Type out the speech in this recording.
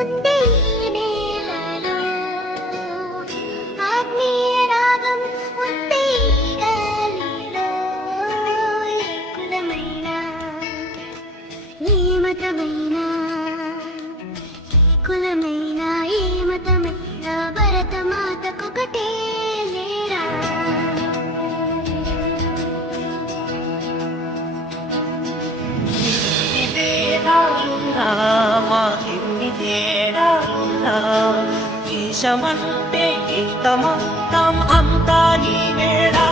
ఉంది ఈ నేలలో, ఆత్మీయ రాగం ఉంది ఈ గాలిలో. ఏ కులమైనా ఏ మతమైనా, ఏ కులమైనా ఏ మతమైనా భరతమాతకొకటే లేరా. దేశమంటే గీతమొత్తం అంతా నీవేరా.